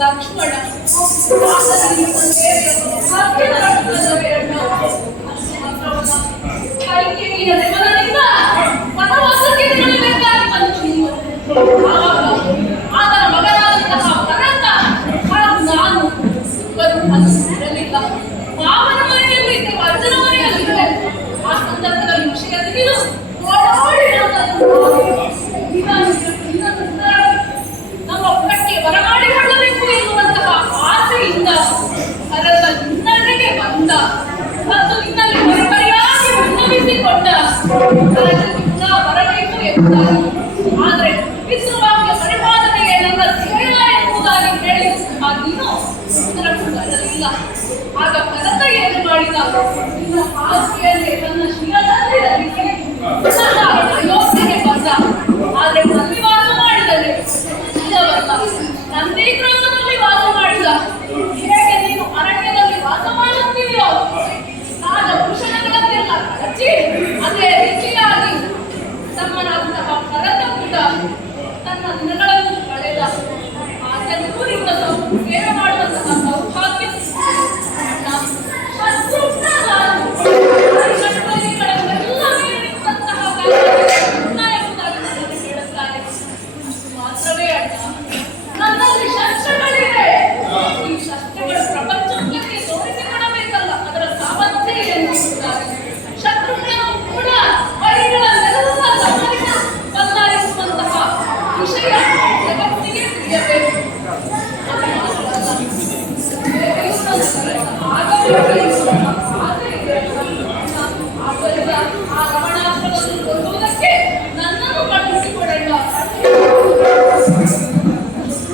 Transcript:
ಲಕ್ಷ್ಮಣ ವನವಾಸಕ್ಕೆ ತೆರಳಬೇಕಾಗಿ ಬಂತು ನೀವು. ಆತನ ಮಗನಾದಂತಹ ಭರತ ನಾನು ಇರಲಿಲ್ಲ. ಮಾವನ ಮನೆಯಲ್ಲಿ ಇದ್ದೇವೆ, ಅಜ್ಜನ ಮನೆಯಲ್ಲಿದ್ದೆ. ಆ ಸಂದರ್ಭದಲ್ಲಿ ವಿಷಯ ತಿಳಿದು ಓಡಾಡಿ ನಮ್ಮ ಒಕ್ಕಟ್ಟಿಗೆ ಬರಮಾಡಿಕೊಳ್ಳಬೇಕು ಎನ್ನುವಂತಹ ಆಸೆಯಿಂದ ಭರತ ನಿನ್ನಡೆಗೆ ಬಂದ ಮತ್ತು ನಿನ್ನಲ್ಲಿ ಬರಬರಿಯಾಗಿ ವಿನ್ನವಿಸಿಕೊಂಡ. ಪುನಃ ಬರಬೇಕು ಎಂಬುದಾಗಿ, ಆದರೆ ಪಿತೃವಾಕ್ಯ ಪರಿಪಾಲನೆಗೆ ನನ್ನ ಧ್ಯೇಯ ಎಂಬುದಾಗಿ ಹೇಳಿ ನೀನು ಉತ್ತರಕ್ಕೂ ಬರಲಿಲ್ಲ. ಆಗ ಭರತ ಏನು ಮಾಡಿದ? ನಿನ್ನ ಆಸೆಯಲ್ಲಿ ತನ್ನ ಶಿರದಲ್ಲಿ